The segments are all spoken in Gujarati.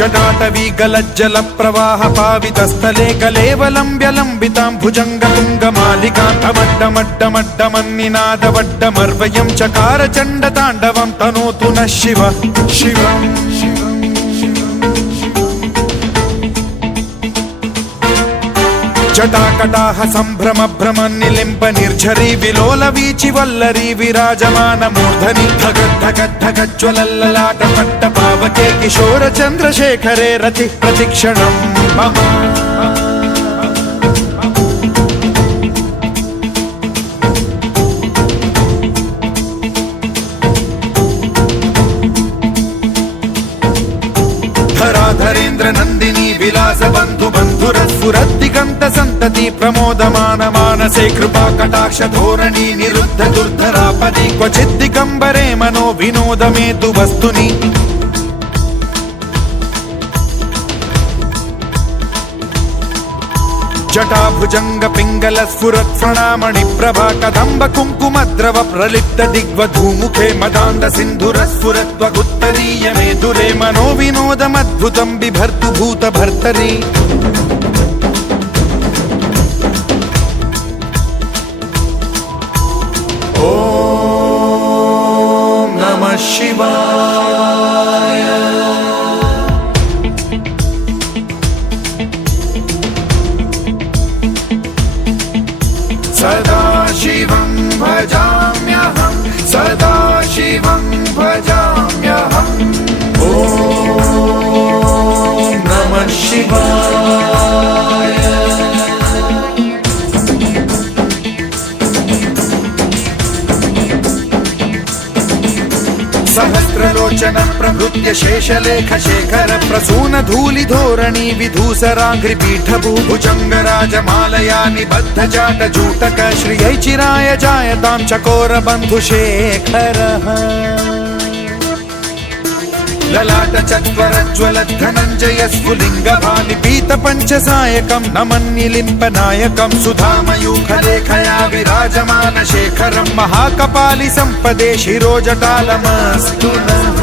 जटाटवी गलज्जल प्रवाह पावितस्थले कलेवलम्ब्य लम्बितां भुजङ्गतुङ्गमालिकां चकार चण्डताण्डवं तनोतु नः शिव शिवम् जटाकटाह सम्भ्रम भ्रम निलिम्ब निर्झरी विलोल वीचि वल्लरी विराजमान मूर्धनि धगद्धगद्धगज्ज्वलल्ललाट पट्ट पावके किशोर चन्द्रशेखरे रति प्रतिक्षणं मम धराधरेन्द्र नन्दिनी विलास बन्धु बन्धुरस्फुरद्दिगन्त सन्तति प्रमोदमान मानसे कृपा कटाक्ष धोरणी निरुद्ध दुर्धरापदि क्वचिद् दिगम्बरे मनो विनोदमेतु वस्तुनि जटाभुजंग पिंगल स्फुरत् प्रणामणि प्रभा कदम्ब कुङ्कुमद्रव प्रलिप्त दिग्वधूमुखे मदान्ध सिन्धुर स्फुरत्वगुत्तरीय मेधुरे मनो विनोदमद्भुतं बिभर्तु भूत भर्तरि ॐ नमः शिवाय सदा शिवं भजाम्यहं सदा शिवं भजाम्यहम् ॐ नमः शिवाय सहस्रलोचन प्रभृत्य शेषलेख शेखर प्रसून धूलि धोरणी विधूसराघ्रि पीठ भुजंग राजमालया निबद्ध जाट जूटक श्रियै चिराय जायतां चकोर बंधु शेखरः ललाट चत्वरज्वल धनञ्जय स्फुलिंग भानि पीत पंचसायकं नमन्निलिम्प नायकं सुधामयूखलेखया विराजमान शेखरं महाकपालि संपदे शिरोजटालमस्तु नः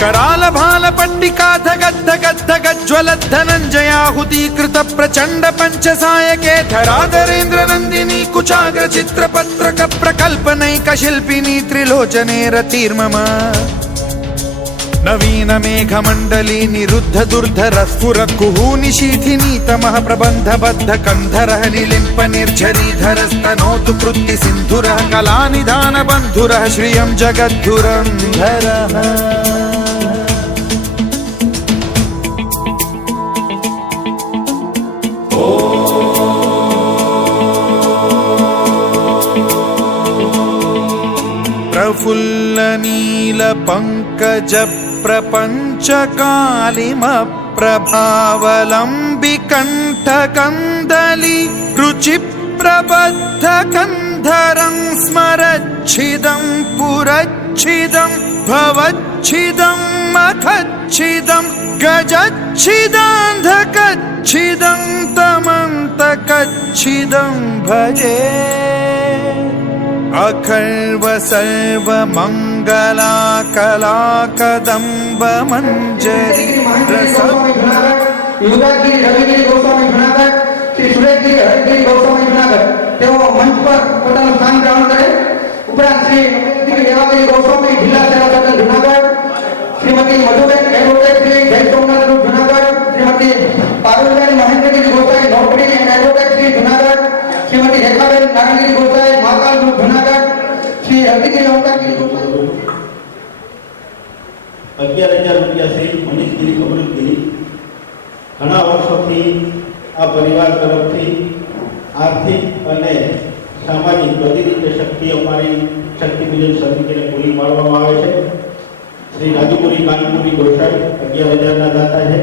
कराल भाल पट्टिका धगद्धगद्धगज्ज्वल धनञ्जयाहुतीकृत प्रचण्ड पंचसायके धराधरेन्द्र नन्दिनी कुचाग्र चित्रपत्रक प्रकल्पनैक शिल्पिनी त्रिलोचने रतिर्मम नवीन मेघमण्डली निरुद्ध दुर्धर स्फुर कुहूनि शीथिनी तमः प्रबन्ध बद्ध कन्धरः निलिम्प निर्झरीधर स्तनोतु कृत्ति सिन्धुरः कलानिधान बन्धुरः श्रियं जगद्धुरन्धरः प्रफुल्ल नील पंकज प्रपंच कालिम प्रभावलंबि कंठ कंदली रुचि प्रबद्ध कंधरं स्मरच्छिदं पुरच्छिदं भवच्छिदं मखच्छिदं गजच्छिदान्धकच्छिदं तमन्तकच्छिदं भजे अखर्व सर्व मंगला कला कदम्ब मंजरी युगागिरी रविगिरी गोस्वामी जूनागढ़ श्री सुरेशगिरी हरगिरी गोस्वामी जूनागढ़ तेओ मंच पर પોતાનું સ્થાન ગ્રહણ કરે ઉપરાંત શ્રી દેવાગીરી गोस्वामी જિલ્લા સેવા સદન જૂનાગઢ શ્રીમતી મધુબેન એડવોકેટ શ્રી જય સોમનાથ ગ્રુપ જૂનાગઢ શ્રીમતી પારુલબેન મહેન્દ્રગીરી ગોસાઈ નોકરી and advocate Shri Junagadh Shrimati Rekhaben Narayangiri Gosai Mahakal group Junagadh Shri Hargiri Omkargiri Gosai 11,000 રૂપિયા શ્રી મનીષગીરી કમરુદગીરી ઘણા વર્ષોથી આ પરિવાર તરફથી આર્થિક અને સામાજિક બધી રીતે શક્તિ અમારી શક્તિ પૂજન સમિતિને પૂરી પાડવામાં આવે છે શ્રી રાજુપુરી કાનપુરી ગોસાઈ 11,000ના દાતા છે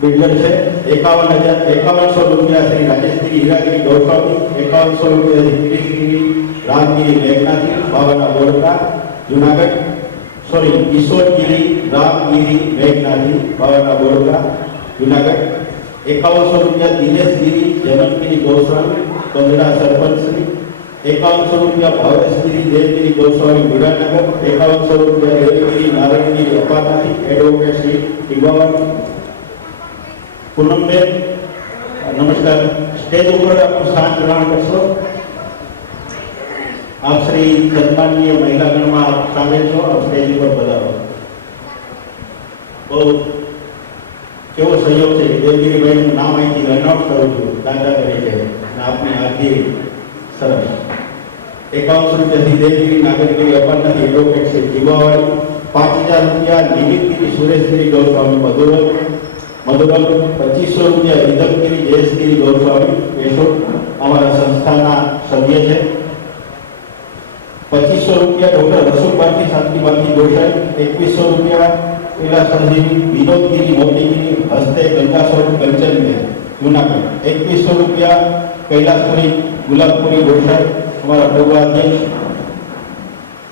बिल्डर है 5100 रुपया श्री राजेशगिरी हीरागिरी गौस्वामी 5100 रुपया गिरीगिरी रामगिरी मेघनाथी बाबा बोरका जूनागढ़ सॉरी ईश्वरगिरी रामगिरी मेघनाथी बाबा बोरका जूनागढ़ 5100 रुपया दिनेशगिरी जन्मगिरी गौस्वामी कंदड़ा सरपंच श्री ₹51 ભાવેશગીરી દેવગીરી ગૌસ્વામી વિરાટનગર, ₹51 દેવગીરી નારાયણગીરી અપારનાથી, એડવોકેટ શ્રી ટીવાવાણી. પૂનમબેન, નમસ્કાર. સ્ટેજ ઉપર આપનું સ્થાન ગ્રહણ કરશો. આપ શ્રી સન્માનીય મહિલા ગણમાં સામેલ છો. આપ સ્ટેજ ઉપર પધારો. બહુ કેવો સહયોગ છે કે દેવગીરીભાઈનું નામ અહીંથી રન આઉટ કરું છું દાદા તરીકે, અને આપની હાજરી સરસ. ₹51 દેવગીરી નાગરગીરી અપારનાથી, એડવોકેટ શ્રી જીવાવાળી. ₹5000 નિમિતગીરી સુરેશગીરી ગૌસ્વામી મધુરમ. ₹2500 વિધમગીરી જયેશગીરી ગૌસ્વામી કેશોદ, અમારા સંસ્થાના સભ્ય છે. ₹2500 ડોક્ટર રસુલભાઈ શાંતિભાઈ ગોસાઈ. ₹2100 કૈલાસજી વિનોદગીરી મોતીગીરી હસ્તે ગંગાસોર કંચનબેન જુનાગઢ. ₹2100 કૈલાસપુરી ગુલાબપુરી ગોસાઈ, અમારા પૂર્વ અધ્યક્ષ.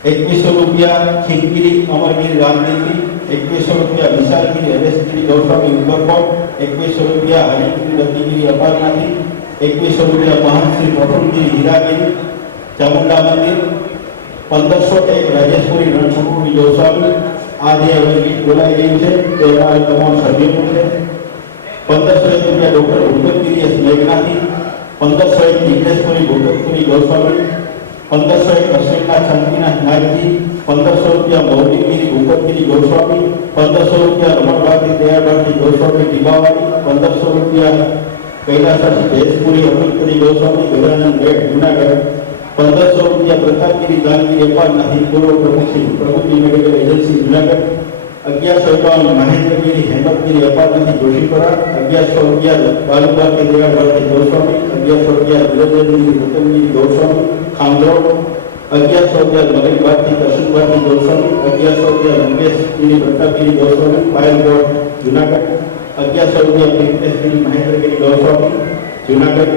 ₹2100 ખીમગીરી અમરગીરી રામદેવી. ₹2100 વિશાલગીરી હરેશગીરી ગૌસ્વામી ઉમરકોટ. ₹2100 હરિગીરી રતિગીરી અપારનાથી. ₹2100 મહંત શ્રી પ્રફુલગીરી હીરાગીરી ચામુંડા મંદિર. 1501 રાજેશપુરી રણછોડપુરી ગૌસ્વામી. આ જે હવે ગીત બોલાઈ રહ્યું છે તે અમારા તમામ સભ્યોનું છે. ₹1501 ડોક્ટર ભૂપતગીરી મેઘનાથી. 1501 નિગ્રેશપુરી ભૂપતપુરી ગૌસ્વામી. 1501 અશ્વિનનાથ શાંતિનાથ નાયકજી. ₹1500 મૌલિકગીરી ભૂપતગીરી ગૌસ્વામી. ₹1500 રમણભાઈ દયાળભાઈ ગૌસ્વામી ટીબાવાળી. ₹1500 કૈલાસજી જયેશપુરી અમૃતપુરી ગૌસ્વામી ગજાનંદ બેટ જુનાગઢ. ₹1500 પ્રતાપગીરી દાનગીરી અપારનાથી, પૂર્વ પ્રમુખ શ્રી પ્રભુજી મેડિકલ એજન્સી જુનાગઢ. ₹1151 મહેન્દ્રગીરી હેમંતગીરી અપારનાથી જોશીપરા. ₹1111 બાલુભાઈ દયાળભાઈ ગૌસ્વામી. ₹1111 વિરજનગીરી રતનગીરી ગૌસ્વામી ખામરોડ. ₹1111 મલિકભાઈ કરશનભાઈ ગૌસ્વામી. ₹1111 રમેશગીરી પ્રતાપગીરી ગૌસ્વામી પાયલકોટ જુનાગઢ. ₹1111 પ્રિન્સગીરી મહેન્દ્રગીરી ગૌસ્વામી જુનાગઢ.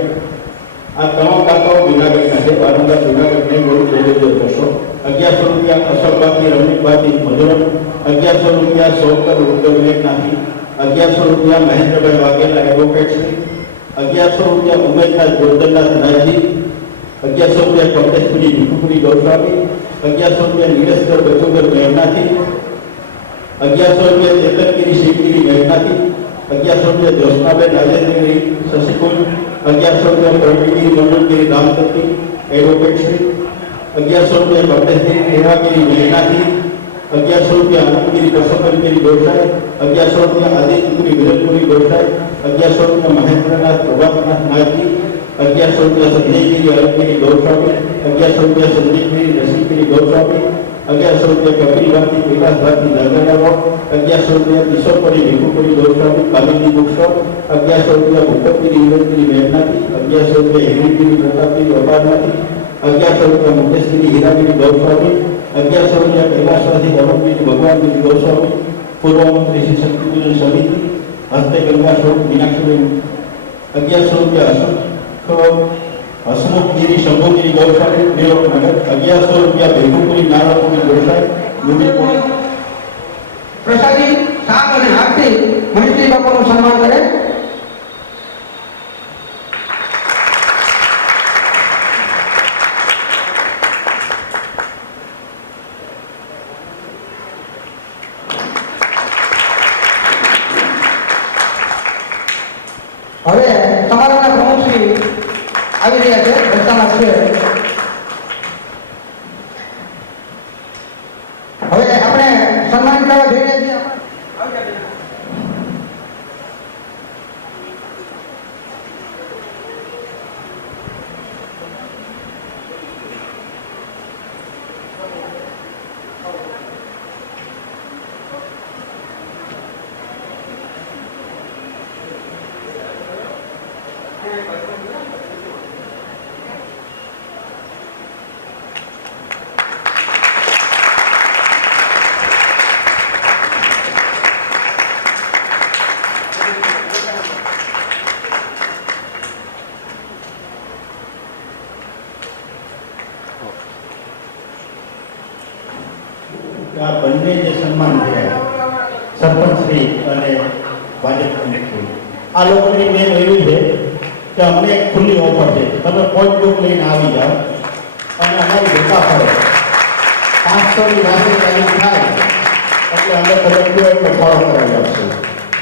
આ તમામ કાકાઓ જુનાગઢના છે. વારંવાર જુનાગઢ નહીં બોલું જોજો કરશો. ₹1100 અશોકભાઈ રમણીકભાઈ મધુરમ. ₹1100 સોકર ઉદ્યોગ મેઘનાથી. ₹1100 મહેન્દ્રભાઈ વાઘેલા એડવોકેટ શ્રી. ₹1100 ઉમેદનાથ ગોરધનનાથ રાયજી. ₹1100 કમલેશપુરી ભીખુપુરી ગૌસ્વામી. ₹1100 નીલેશ્વર બચુગર મેઘનાથી. ₹1100 ચેતનગીરી શિવગીરી મેઘનાથી. ₹1100 જ્યોત્સનાબેન રાજેન્દ્રગીરી શશિકુલ. ₹1100 પ્રવીણગીરી મંડળગીરી રામદત્તી એડવોકેટ શ્રી. ₹1100 કમલેશગીરી રેવાગીરી મેઘનાથી. ₹1100 આનંદગીરી કસમરગીરી ગોસાઈ. ₹1100 આદિત્યપુરી વિરલપુરી ગોસાઈ. ₹1100 મહેન્દ્રનાથ પ્રભાતનાથ નાથજી. ₹1100 સંજયગીરી અરબગીરી ગૌસ્વામી. ₹1100 સંજયગીરી રસીગીરી ગૌસ્વામી. ₹1100 કપિલભાઈ કૈલાસભાઈ દાદરાવો. ₹1100 કિશોરપુરી ભીખુપુરી ગૌસ્વામી કાલિંદી બુકશોપ. ₹1100 ભૂપતગીરી હિરણગીરી મેઘનાથી. ₹1100 હિરણગીરી પ્રતાપગીરી અપારનાથી. ₹1100 મુકેશગીરી હીરાગીરી ગૌસ્વામી. ₹1100 કૈલાસવાસી ધર્મગીરી ભગવાનગીરી ગૌસ્વામી. પૂર્વ મંત્રી શ્રી શક્તિપૂજન સમિતિ હસ્તે ગંગાસોર મીનાક્ષીબેન. ₹1100 હસમુખગીરી શંભુગીરી ગૌશાળી નિરોગનગર. ₹1100 ભેગુપુરી નારાયણપુરી ગૌશાળી મુંબઈ. પ્રસાદી શાક અને હાથથી મહેશ્રી બાપાનું સન્માન કરે. હવે સમાજના પ્રમુખ શ્રી આવી રહ્યા છે. રસ્તામાં છે. હવે આપણે સન્માન કરવા જઈ રહ્યા છીએ. આ બંને જે સન્માન થયા સરપંચ શ્રી અને ભાજપ પ્રમુખ, આ લોકોની મેં એવી છે કે અમને એક ખુલ્લી ઓફર છે, તમે કોઈ બુક લઈને આવી જાઓ, અને અમારી ભેગા ફરે 500ની પાસે તારીખ થાય એટલે અમે તરફથી એટલો ફોર્મ કરાવી આપશે.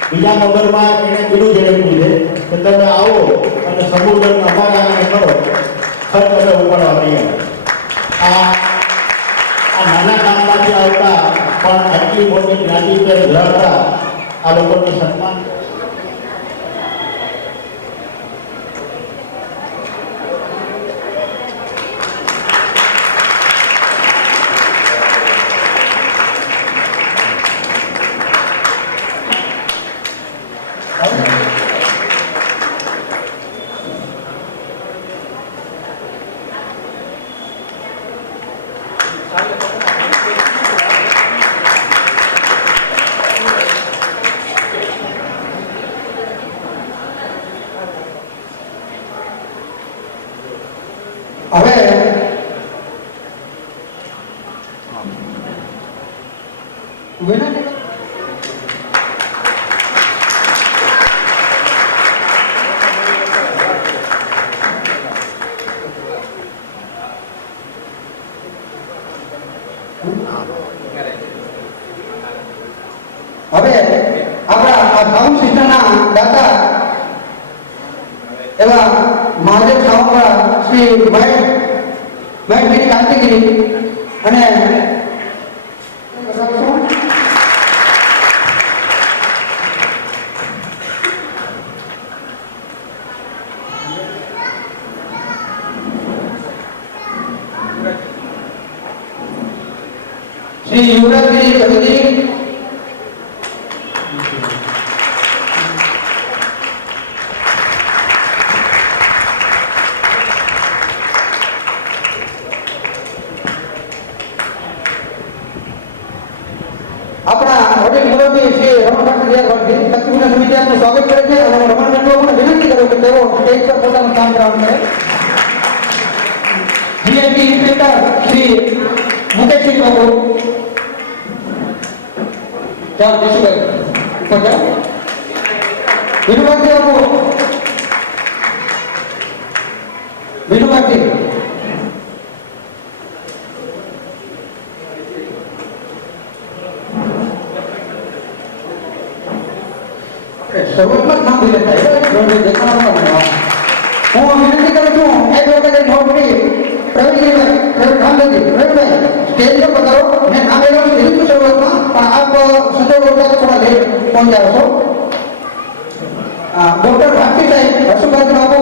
બીજા નંબરમાં એણે બીજું જણાવ્યું છે કે તમે આવો અને સમુદ્રને અમારા નામે કરો, ખર્ચ અમે ઉપાડવા તૈયાર. આ નાના ગામમાંથી આવતા પણ આટલી મોટી જ્ઞાતિ પર ધરાવતા આ લોકોનું સન્માન. હવે વિનંતી હવે આપણા આ સાઉન્ડ સિસ્ટમના દાતા એવા મહાદેવ સાવંતરા શ્રી મહેશગીરી કાંતિગીરી અને શ્રી યુવરાજગીરી કવિજી આપણા વડીલ મુરબ્બી શ્રી રમણ ઠાકર તકમીના સમિતિ આપનું સ્વાગત કરે છે અને રમણ મંડળોને વિનંતી કરું કે તેઓ સ્ટેજ પર પોતાનું કામ ગ્રહણ કરે. જીએમપી ઇન્સ્પેક્ટર શ્રી મુકેશસિંહ બાબુ જાઓ જશુભાઈ ઉપર જાઓ. વિનુભાઈ બાબુ વિનુભાઈ શરૂઆતમાં નામ ભૂલે થાય દેખાડવા. હું વિનંતી કરું છું એક વખત નોટરી પ્રવીણભાઈ પ્રવીણભાઈ સ્ટેજ પર પધારો. મેં નામ લેવાનું લીધું છું શરૂઆતમાં, પણ આપ સચોટ બોલતા થોડા લેટ પહોંચ્યા છો. ડોક્ટર ભારતી સાહેબ હર્ષભાઈ બાબુ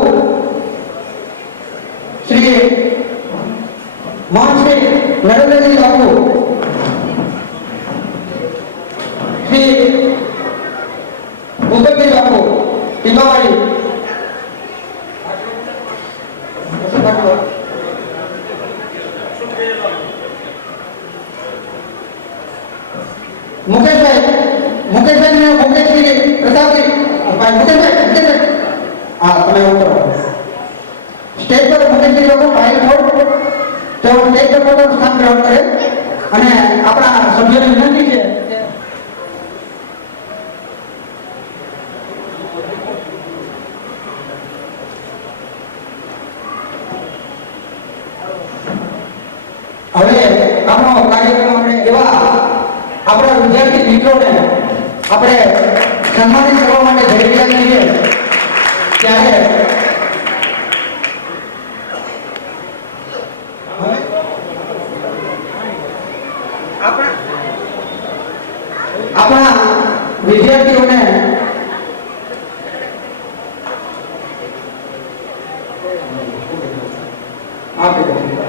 શ્રી મહાશ્રી નરેન્દ્રજી બાબુ શ્રી ભૂપતજી બાપુ ટીમાવાડી મુકેશભાઈ ને મુકેશજી પ્રતાપજી મુકેશભાઈ હા તમે ઉતરો સ્ટેજ પર. મુકેશજી બાપુ ફાઇલ ફોડ તેઓ સ્ટેજ પર પોતાનું સ્થાન ગ્રહણ કરે અને આપણા સભ્યોને વિનંતી છે હવે આપણો કાર્યક્રમ આપણે એવા આપણા વિદ્યાર્થી મિત્રોને આપણે સન્માનિત કરવા માટે જઈ રહ્યા છીએ ત્યારે આપણા વિદ્યાર્થીઓને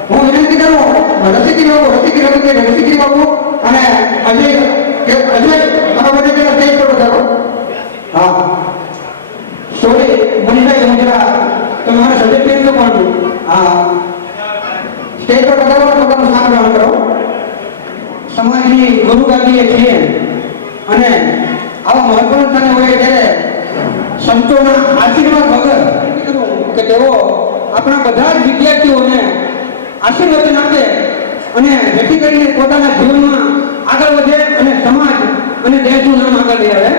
હું વિનંતી કરું રસિકી બાબુ અને અજય તમારા માટે સ્ટેજ પર વધારો. હા સોરી મનીષભાઈ હું જરા તમે મને સજેસ્ટ કરી દો પણ હા સ્ટેજ પર વધારો પોતાનું સ્થાન ગ્રહણ કરો. સમાજની ગુરુગાદીએ છીએ અને આવા મહત્વના સ્થાને હોય ત્યારે સંતોના આશીર્વાદ વગર કે તેઓ આપણા બધા જ વિદ્યાર્થીઓને આશીર્વાદ આપે અને જેથી કરીને પોતાના જીવનમાં આગળ વધે અને સમાજ અને દેશનું નામ આગળ લઈ આવે.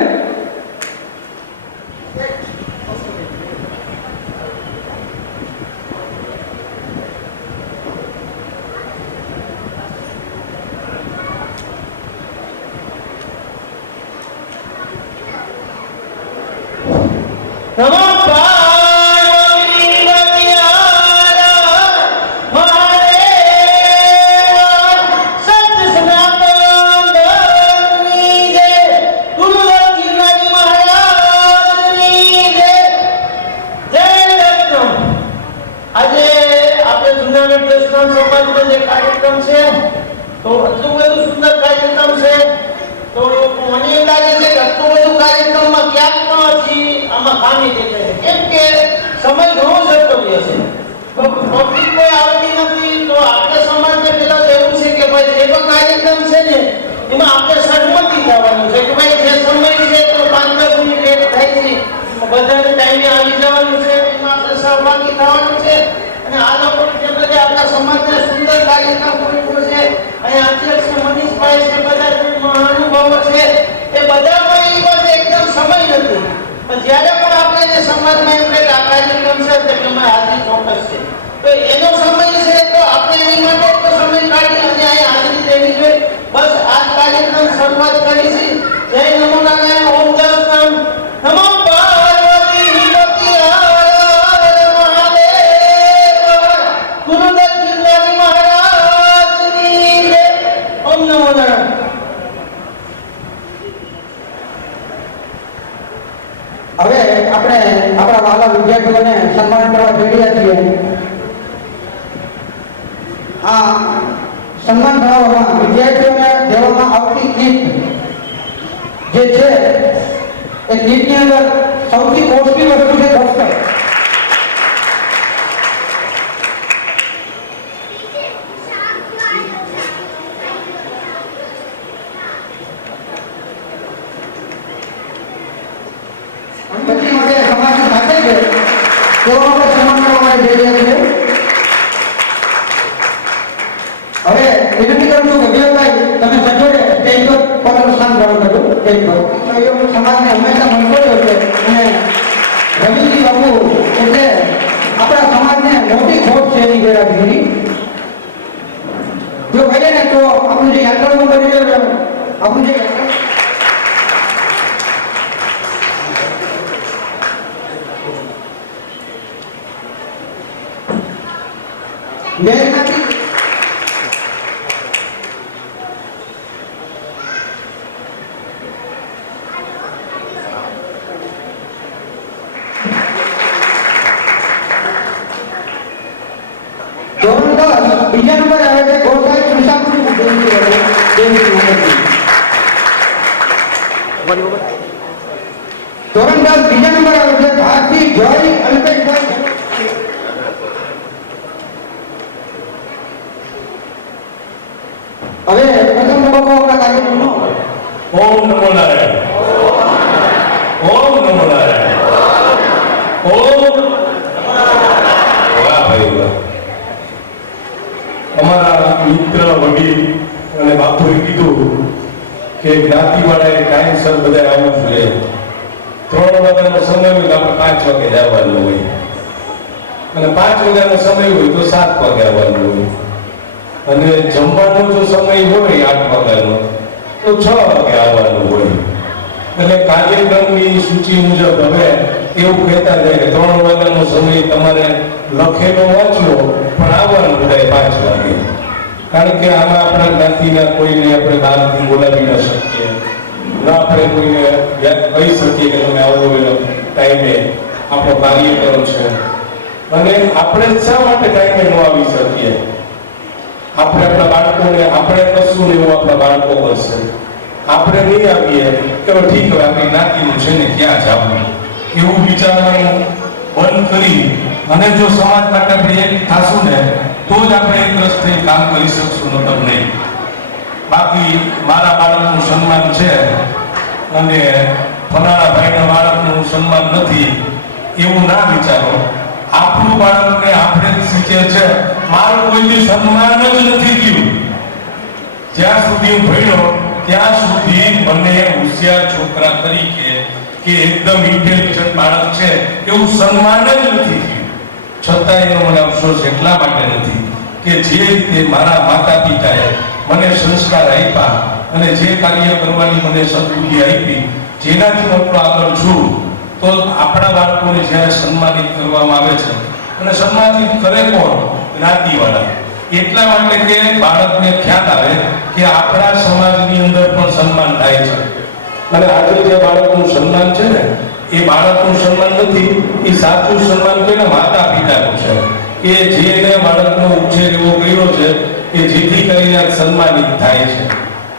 નમઃ પાર્વતી બતિયારા મહાદેવ સત સનાતન ધર્મની જય ગુરુદેવ ગિરનારી મહારાજની જય જય રત્નમ. આજે આપણે જૂનાગઢ દેશના સમાજનો જે કાર્યક્રમ છે તો આટલું બધું સુંદર કાર્યક્રમ છે તો મને એમ લાગે છે કે આટલું બધું કાર્યક્રમમાં ક્યાંક પણ હજી આમાં ખામી દેખાય છે કેમ કે સમય ઘણો જતો રહ્યો છે તો પબ્લિક કોઈ આવતી નથી તો આપણે સમાજને પેલા તો એવું છે કે ભાઈ જે પણ કાર્યક્રમ છે ને એમાં આપણે સહમતિ થવાનું છે કે ભાઈ જે સમય છે તો 5-10 મિનિટ લેટ થાય છે બધાને ટાઈમે આવી જવાનું છે એમાં આપણે સહભાગી થવાનું છે અને આ લોકો જે બધા આપણા સમાજના સુંદર કાર્યક્રમ કર્યો છે અને અધ્યક્ષ મનીષભાઈ છે બધા જે મહાનુભાવો છે એ બધામાં એ પાસે એકદમ સમય નથી પણ જ્યારે પણ આપણે જે સમાજમાં એમ કે આ કાર્યક્રમ છે તેમાં હાજરી ચોક્કસ છે તો એનો સમય છે તો આપણે એની માટે તો સમય કાઢી અને અહીં હાજરી દેવી જોઈએ. બસ આ કાર્યક્રમ શરૂઆત કરી છે. જય નમો નારાયણ. ઓમ દર્શન નમો પાર્વતી બતિયારા મહાદેવ ગુરુદેવ ગિરનારી મહારાજની જય. ઓમ નમો નારાયણ. હવે આપણે આપણા વાલા વિદ્યાર્થીઓને સન્માન કરવા જઈ રહ્યા છીએ. આ સન્માન કરવામાં વિદ્યાર્થીઓને દેવામાં આવતી કીટ જે છે એ કીટની અંદર સૌથી કોસ્ટલી વસ્તુ છે દફતર. પછી માટે સમાજની સાથે છે તેઓ આપણે સન્માન કરવા માટે જઈ રહ્યા છીએ. હવે વિનંતી કરું છું કે વિવેકભાઈ તમે સજોડે સ્ટેજ પર પોતાનું સ્થાન ગ્રહણ કરો. સ્ટેજ પર સહયોગ સમાજને હંમેશા મળતો રહ્યો છે અને રવિજી બાપુ એટલે આપણા સમાજને મોટી ખોટ છે એની ગેરહાજરી. જો કહીએ ને તો આપણું જે યાત્રાનું બની રહ્યું આપણું જે મહેનતી ધોરણ 10 બીજા નંબર આવે છે ગોસાઈ સુશાંત ધોરણ 10 બીજા નંબર આવે છે ભારતી જય અલ્પેશભાઈ. હવે પ્રથમ તબક્કો આપણા કાર્યક્રમનો ઓમ નમો નારાયણ. ઓમ નમો નારાયણ. ઓમ વાહ ભાઈ વાહ. અમારા મિત્ર વડીલ અને બાપુએ કીધું કે જ્ઞાતિવાળાએ ટાઈમસર બધા આવવું જોઈએ. 3 વાગ્યાનો સમય હોય તો આપણે 5 વાગે જવાનું હોય અને 5 વાગ્યાનો સમય હોય તો 7 વાગે આવવાનું હોય અને જમવાનો જો સમય હોય 8 વાગ્યાનો તો 6 વાગે આવવાનું હોય. એટલે કાર્યક્રમની સૂચિ મુજબ હવે એવું કહેતા જાય કે 3 વાગ્યાનો સમય તમારે લખેલો વાંચવો પણ આવવાનું બધાય 5 વાગે. કારણ કે આમાં આપણા જ્ઞાતિના કોઈને આપણે બહારથી બોલાવી ન શકીએ, ન આપણે કોઈને કહી શકીએ કે તમે આવો ટાઈમે આપણો કાર્યક્રમ છે. અને આપણે શા માટે ટાઈમે ન આવી શકીએ? આપણે આપણા બાળકોને આપણે કશું એવું આપણા બાળકો કરશે, આપણે નહીં આવીએ કે ઠીક હવે આપણી જ્ઞાતિનું છે ને ક્યાં જવું, એવું વિચારવાનું બંધ કરી અને જો સમાજ માટે આપણે એક થાશું ને તો જ આપણે એક રસ્તે કામ કરી શકશું, નકર નહીં. બાકી મારા બાળકનું સન્માન છે અને ફલાણા ભાઈના બાળકનું સન્માન નથી એવું ના વિચારો. આપણું બાળકને આપણે જ શીખે છે. મારું કોઈ સન્માન જ નથી થયું. જ્યાં સુધી હું ભણ્યો ત્યાં સુધી મને હોશિયાર છોકરા તરીકે કે એકદમ ઇન્ટેલિજન્ટ બાળક છે એવું સન્માન જ નથી થયું. છતાં એનો મને અફસોસ એટલા માટે નથી કે જે રીતે મારા માતા પિતાએ મને સંસ્કાર આપ્યા અને જે કાર્ય કરવાની મને સદબુદ્ધિ આપી, જેનાથી હું આગળ છું, તો તો આપણા બાળકોને જ્યારે સન્માનિત કરવામાં આવે છે અને સન્માનિત કરે કોણ? જ્ઞાતિવાળા. એટલા માટે કે બાળકને ખ્યાલ આવે કે આપણા સમાજની અંદર પણ સન્માન થાય છે. અને આજે જે બાળકનું સન્માન છે ને, એ બાળકનું સન્માન નથી, એ સાચું સન્માન તો એના માતા પિતાનું છે, કે જેને બાળકનો ઉછેર એવો કર્યો છે કે જેથી કરીને આ સન્માનિત થાય છે.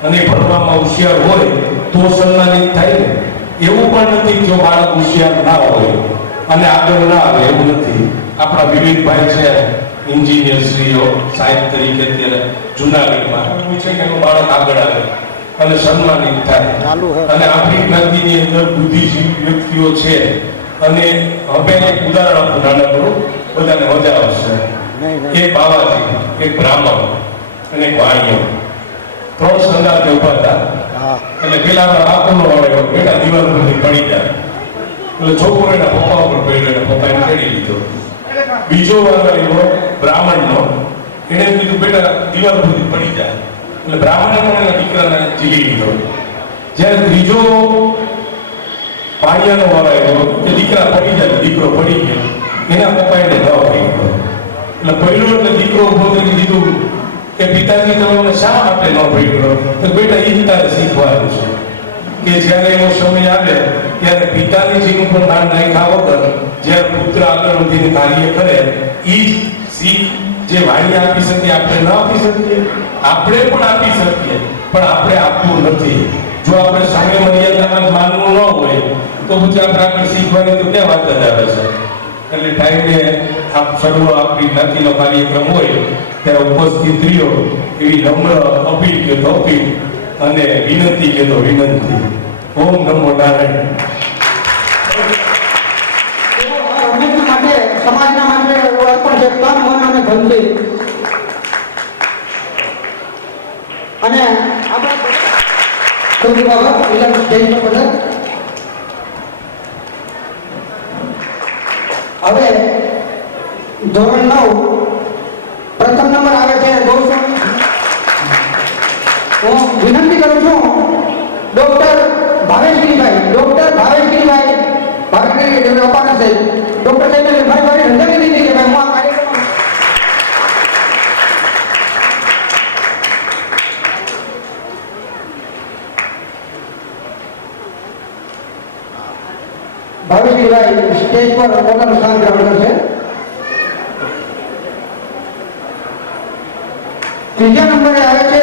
અને ભણવામાં હોશિયાર હોય તો સન્માનિત થાય ને. એવું પણ નથી જો બાળક હોશિયાર ના હોય અને આગળ ના આવે, એવું નથી. આપણા વિવેકભાઈ છે એન્જિનિયર શ્રીઓ સાહેબ તરીકે અત્યારે જુનાગઢમાં, એવું છે કે એનું બાળક આગળ આવે અને સન્માનિત થાય. અને આપણી જ્ઞાતિની અંદર બુદ્ધિજીવી વ્યક્તિઓ છે. અને હવે એક ઉદાહરણ આપું નાનકડું, બધાને મજા આવશે. એક બાવાજી, એક બ્રાહ્મણ અને એક વાણિયો, 3 સંગાતે ઉભા હતા. એટલે પેલા બાપુનો વાળો બેટા દિવાલ પરથી પડી જાય, એટલે છોકરો એના પપ્પા ઉપર પડ્યો, એના પપ્પાએ ખેડી લીધો. બીજો વાળો એવો બ્રાહ્મણનો, એને કીધું બેટા દિવાલ પરથી પડી જાય, એટલે બ્રાહ્મણે પણ એના દીકરાને ઝીલી લીધો. જ્યારે ત્રીજો પાણિયાનો વાળો આવ્યો, કે દીકરા પડી જાય, દીકરો પડી ગયો, એના પપ્પા એને ન પડી ગયો. એટલે પડ્યો એટલે દીકરો ઉભો થઈને કીધું કે પિતાજી તમને શા માટે ન પડ્યો? તો બેટા એ તારે શીખવાનું છે કે જ્યારે એવો સમય આવે ત્યારે પિતાની જીવન પર માન નાખ્યા વગર જ્યારે પુત્ર આગળ વધીને કાર્ય કરે, એ જ શીખ જે વાણી આપી શકીએ આપણે ન આપી શકીએ? આપણે પણ આપી શકીએ, પણ આપણે આપવું નથી. જો આપણે સમય મર્યાદામાં માનવું ન હોય તો પછી આપણે આગળ શીખવાની તો ક્યાં વાત જ આવે છે? એટલે ટાઈમે આપ સર્વ આપણી જ્ઞાતિનો કાર્યક્રમ હોય ત્યારે ઉપસ્થિત રહ્યો એવી નમ્ર અપીલ કે તો અપીલ અને વિનંતી કે તો વિનંતી. ઓમ નમો નારાયણ. હંમેશા માટે સમાજના માટે અર્પણ છે, તન મન અને ધનથી. અને આપણે બાબા વિલંબ જઈ શકો છો. હવે ધોરણ 9 પ્રથમ નંબર આવે છે ગૌસ્વામી. હું વિનંતી કરું છું ડોક્ટર ભાવેશગીરીભાઈ અપાના સાહેબ, ડોક્ટર સાહેબને મારી રજા દીધી કે ભાઈ હું આ કાર્યક્રમ ભાવેશગીરીભાઈ સ્ટેજ પર પોતાનું સ્થાન ગ્રહણ કરશે. ત્રીજા નંબરે આવે છે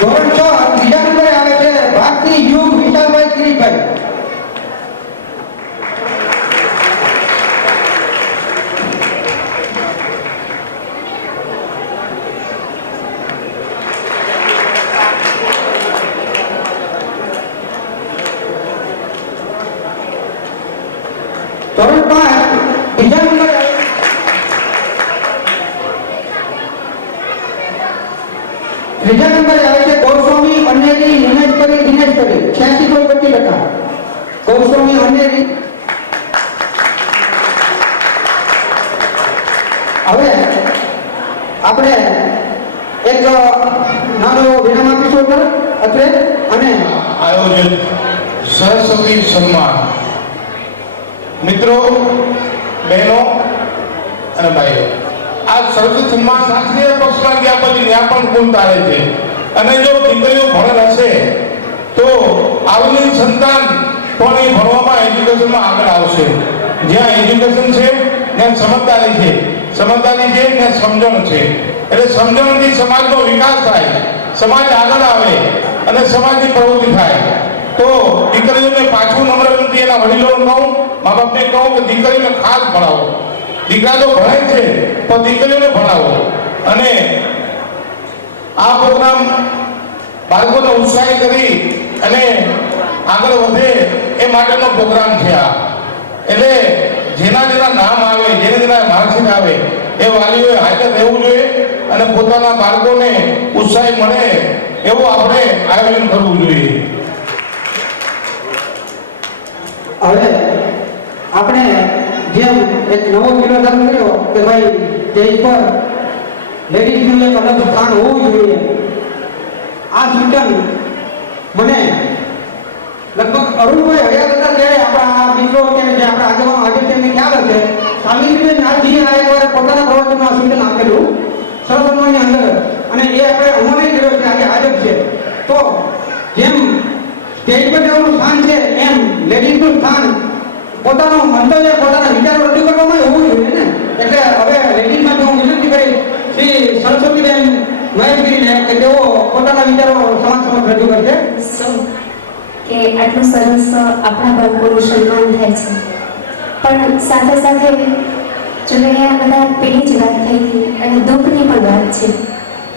ધોરણ 6 ત્રીજા નંબરે આવે છે ભારતી યુગ વિશાલભાઈ કિરીટભાઈ. ધોરણ 5 ત્રીજા નંબરે ત્રીજા નંબરે આવે છે ગૌસ્વામી અનેરી દિનેશપરી 86.25%. ગૌસ્વામી અનેરી. હવે આપણે એક નાનો વિરામ આપીશું અત્રે અને આયોજિત સરસ્વતી સન્માન. મિત્રો, બહેનો અને ભાઈઓ, આ સરસ્વતી સન્માન શાસ્ત્રીય પક્ષમાં ગયા પછી ત્યાં પણ ગુણ તારે છે. અને જો દીકરીઓ ભણેલ હશે તો આવનારી સંતાન પણ એ ભણવામાં એજ્યુકેશનમાં આગળ આવશે. જ્યાં એજ્યુકેશન છે ત્યાં સમજદારી છે, સમજદારી છે ત્યાં સમજણ છે. એટલે સમજણથી સમાજનો વિકાસ થાય, સમાજ આગળ આવે અને સમાજની પ્રવૃત્તિ થાય. તો દીકરીઓને પાછું નમ્ર વિનંતી, એના વડીલોને કહું, મા બાપને કહું કે દીકરીઓને ખાસ ભણાવો. દીકરા તો ભણે છે પણ દીકરીઓને ભણાવો. અને આ પ્રોગ્રામ બાળકોને ઉત્સાહી કરી અને આગળ વધે એ માટેનો પ્રોગ્રામ છે આ. એટલે જેના જેના નામ આવે, જેના જેના માર્કશીટ આવે એ વાલીઓએ હાજર રહેવું જોઈએ અને પોતાના બાળકોને ઉત્સાહી મળે એવું આપણે આયોજન કરવું જોઈએ. હવે આપણે જેમ એક નવો નિર્ધાર કર્યો કે ભાઈ સ્ટેજ પર લેડીઝનું એક અલગ સ્થાન હોવું જોઈએ, આ સૂચન મને લગભગ અરુણભાઈ હયાત હતા ત્યારે આપણા મિત્રો કે જે આપણા આગેવાનો આજે તેમને ખ્યાલ હશે, સાવિત્રીબેન નાથજીએ આ એકવાર પોતાના પ્રવચનમાં આ સૂચન આપેલું સરસન્માનની અંદર, અને એ આપણે અમને કર્યો છે આજે હાજર છે. તો જેમ સ્ટેજ પર જેવું સ્થાન છે એમ લેડીઝનું સ્થાન પોતાનું મંતવ્ય, પોતાના વિચારો રજૂ કરવામાં હોવું જોઈએ ને. એટલે હવે લેડીઝમાં હું વિનંતી કરીશ શ્રી સરસ્વતીબેન મહેશગીરીને કે તેઓ પોતાના વિચારો સમાજ સમક્ષ રજૂ કરશે. કે આટલું સરસ આપણા બાળકોનું સન્માન થાય છે, પણ સાથે સાથે જો અહીંયા બધા પેલી જ વાત થઈ હતી અને દુઃખની પણ વાત છે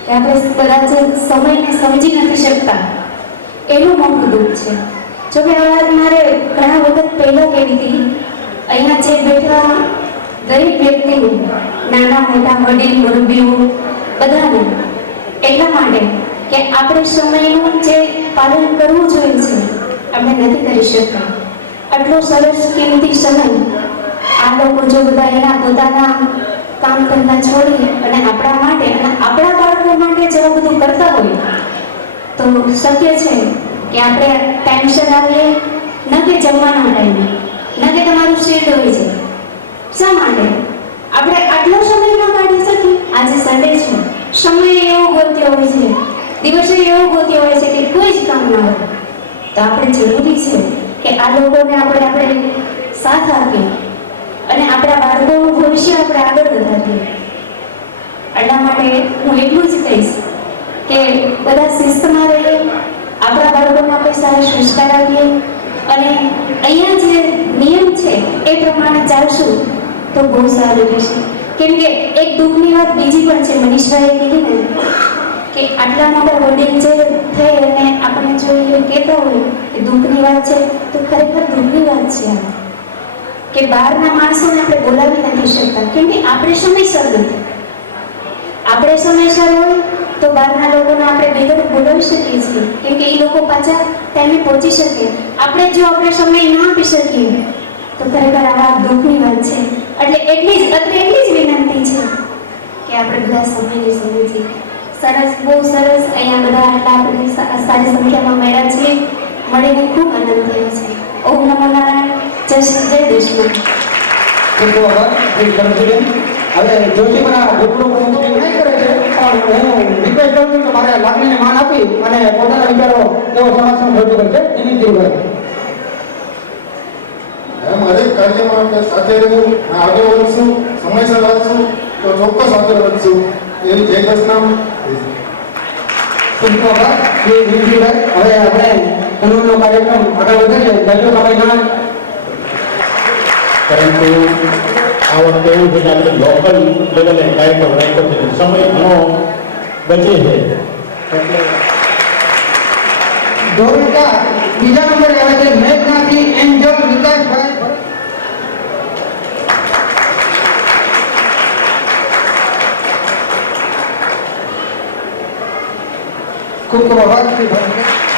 કે આપણે કદાચ સમયને સમજી નથી શકતા, એનું મોટું દુઃખ છે. જો કે આ વાત મારે ઘણા વખત પહેલાં કેવી હતી, અહીંયા જે બેઠા દરેક વ્યક્તિને, નાના મોટા વડીલ મુરબ્બીઓ બધાને, એટલા માટે કે આપણે સમયનું જે પાલન કરવું જોઈએ છે આપણે નથી કરી શકતા. આટલો સરસ કિંમતી સમય આ લોકો જો બધા એના પોતાના કામ ધંધા છોડી અને આપણા માટે અને આપણા બાળકો માટે જેવું બધું કરતા હોય તો શક્ય છે કે આપણે ટાઈમસર આવીએ, ન કે જમવાનો ટાઈમે, ન કે તમારું શિફ્ટ હોય છે. શા માટે આપણે આટલો સમય ન કાઢી શકીએ? આજે સન્ડે છે, સમય એવો ગોત્યો હોય છે, દિવસે એવો ગોત્યો હોય છે કે કોઈ જ કામ ન હોય. તો આપણે જરૂરી છે કે આ લોકોને આપણે સાથ આપીએ અને આપણા બાળકોનું ભવિષ્ય આપણે આગળ વધારીએ. એટલા માટે હું એટલું જ કહીશ કે બધા શિસ્તમાં રહીએ, આપણા બાળકોને આપણે સારા સંસ્કાર આપીએ અને અહીંયા જે નિયમ છે એ પ્રમાણે ચાલશું તો બહુ સારું રહેશે. કેમ કે એક દુઃખની વાત બીજી પણ છે, મનીષભાઈએ કીધી ને કે આટલા મોટા વડીલ જે થઈ અને આપણે જો એ કહેતા હોય કે દુઃખની વાત છે, તો ખરેખર દુઃખની વાત છે આ કે બહારના માણસોને આપણે બોલાવી નથી શકતા. કેમ કે આપણે સમયસર નથી. આપણે સમયસર હોય તો બહારના લોકોને આપણે બેદર બોલાવી શકીએ છીએ, કેમ કે એ લોકો પાછા ટાઈમે પહોંચી શકે. આપણે જો આપણે સમય ના આપી શકીએ તો ખરેખર આ દુઃખની વાત છે. એટલે એટલી જ વિનંતી છે કે આપણે બધા સમયને સમજીએ. સરસ, બહુ સરસ. અહીંયા બધા આટલા આપણે સારી સંખ્યામાં મળ્યા છીએ, મળીને ખૂબ આનંદ થયો છે. ઓમ નમો નારાયણ. જય શ્રી જય દેશમાં. ખૂબ ખૂબ આભાર શ્રી સરસ્વતીબેન. હવે જોશીમાં લોકો નહીં કરે છે, પણ હું રિક્વેસ્ટ કરું છું કે મારે લાગણીને માન આપી અને પોતાના વિચારો તેઓ સમાજ સમક્ષ રજૂ કરશે. નિમિત્તભાઈ એમ હરેક કાર્યમાં આપણે સાથે રહેવું, આગળ વધશું, સમયસર વધશું તો ચોક્કસ આગળ વધશું એવી જય દસનામ. ખૂબ ખૂબ આભાર શ્રી નિમિત્તભાઈ. હવે આપણે સન્માનનો કાર્યક્રમ આગળ વધારીએ. દર્શકો સમય ના પરંતુ આ વખતે એવું છે કે આપણે લોકલ લેવલે કાર્યક્રમ રાખ્યો છે, સમય ઘણો બચે છે. એટલે ધોરણ 4 બીજા નંબરે આવે છે મેઘનાથી એન્જલ વિકાસભાઈ. ખૂબ ખૂબ આભાર શ્રી ભાઈ.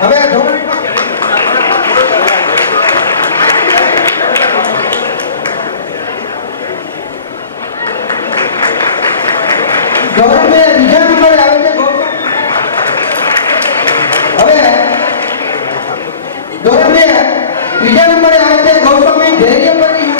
હવે ધોરણ ધોરણ 2 બીજા નંબરે આવે છે હવે ધોરણ 2 બીજા નંબરે આવે છે ગૌતમી ધૈર્ય પરની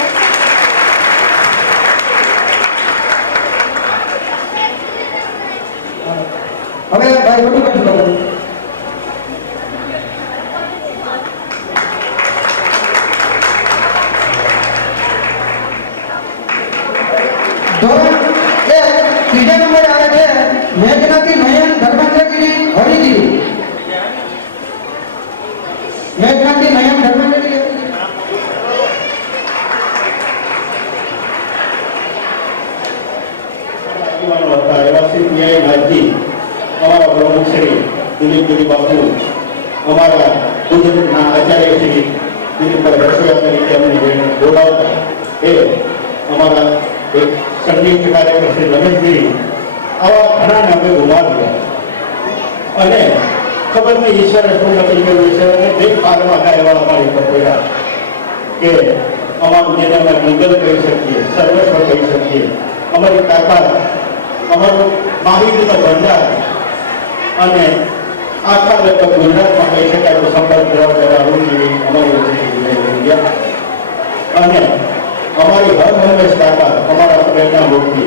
જય જ્ઞાતિ નયન ધર્મેન્દ્ર આગેવાનો હતા એવા શ્રી ન્યાય નાથજી, અમારા પ્રમુખ શ્રી દિલીપગીરી બાપુ, અમારા ગુજરાતના આચાર્ય શ્રી દિલીપભાઈ રસોયા તરીકે અમને બોલાવતા એ અમારા એક સંગીત કાર્યકર શ્રી રમેશગીરી, આવા ઘણાને અમે ગુમાવ્યા. અને ખબર નહીં ઈશ્વરે શું નક્કી કર્યું છે અને બે કાળમાં એવા અમારી પર પડ્યા કે અમારું જેને અમે મંગલ કહી શકીએ, સર્વસ્વ કહી શકીએ, અમારી તાકાત, અમારું માહિતીનો ભંડાર અને આખા લગભગ ગુજરાતમાં કહી શકાય તો સંપર્ક ધરાવતા રૂપની અમારી વચ્ચે ગયા. અને અમારી હર હંમેશ તાકાત અમારા પ્રેરણા મૂર્તિ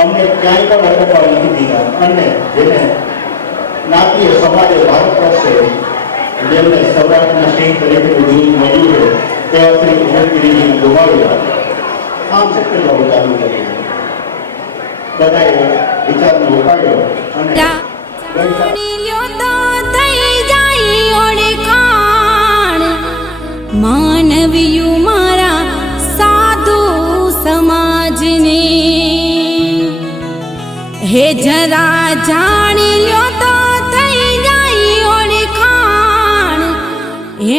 અમને ક્યાંય પણ અટકવા નથી દીધા. અને જેને નાતીય સમાજે ભારત વર્ષે જેમને સૌરાષ્ટ્રના સિંહ તરીકેનું બિરુદ મળ્યું છે તેવા શ્રી ઉમેદગીરીજીને ગુમાવ્યા. આમ શક્ય ચાલુ કર્યું. બધાએ વિચારનો ઉપાડ્યો અને માનવીયું મારા સાધુ સમાજને હે જરા જાણી લ્યો તો થઈ જાય ઓળખાણ હે